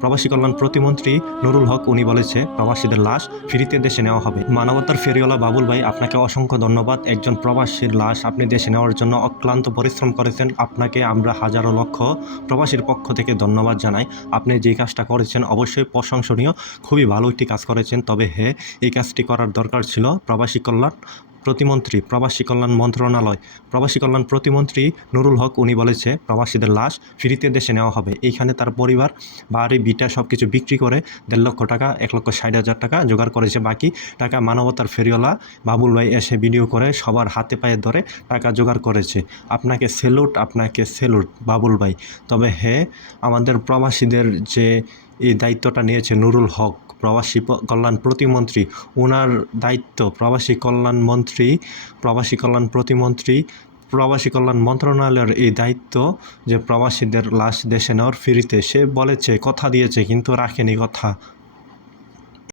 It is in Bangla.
প্রবাসী কল্যাণ প্রতিমন্ত্রী নুরুল হক উনি বলেছে প্রবাসীদের লাশ ফ্রিতে দেশে নেওয়া হবে। মানবতার ফেরিওয়ালা বাবুল ভাই, আপনাকে অসংখ্য ধন্যবাদ। একজন প্রবাসীর লাশ আপনি দেশে নেওয়ার জন্য অক্লান্ত পরিশ্রম করেছেন। আপনাকে আমরা হাজারো লক্ষ প্রবাসীর পক্ষ থেকে ধন্যবাদ জানাই। আপনি যে কাজটা করেছেন অবশ্যই প্রশংসনীয়, খুবই ভালো একটি কাজ করেছেন। তবে হ্যাঁ, এই কাজটি করার দরকার ছিল প্রবাসী কল্যাণ প্রতিমন্ত্রী, প্রবাসী কল্যাণ মন্ত্রণালয়, প্রবাসী কল্যাণ প্রতিমন্ত্রী নুরুল হক উনি বলেছে প্রবাসীদের লাশ ফ্রিতে দেশে নেওয়া হবে। এইখানে তার পরিবার বাড়ি ভিটা সব কিছু বিক্রি করে 1.5 লক্ষ টাকা, 1,60,000 টাকা জোগাড় করেছে। বাকি টাকা মানবতার ফেরিওয়ালা বাবুল ভাই এসে ভিডিও করে সবার হাতে পায়ে ধরে টাকা জোগাড় করেছে। আপনাকে স্যালুট বাবুল ভাই। তবে হ্যাঁ, আমাদের প্রবাসীদের যে এই দায়িত্বটা নিয়েছে নুরুল হক, কল্যাণ প্রতিমন্ত্রী, ওনার দায়িত্ব প্রবাসী কল্যাণ প্রতিমন্ত্রী, প্রবাসী কল্যাণ মন্ত্রণালয়ের এই দায়িত্ব যে প্রবাসীদের লাশ দেশে নেওয়ার ফ্রিতে। সে বলেছে, কথা দিয়েছে, কিন্তু রাখেনি কথা।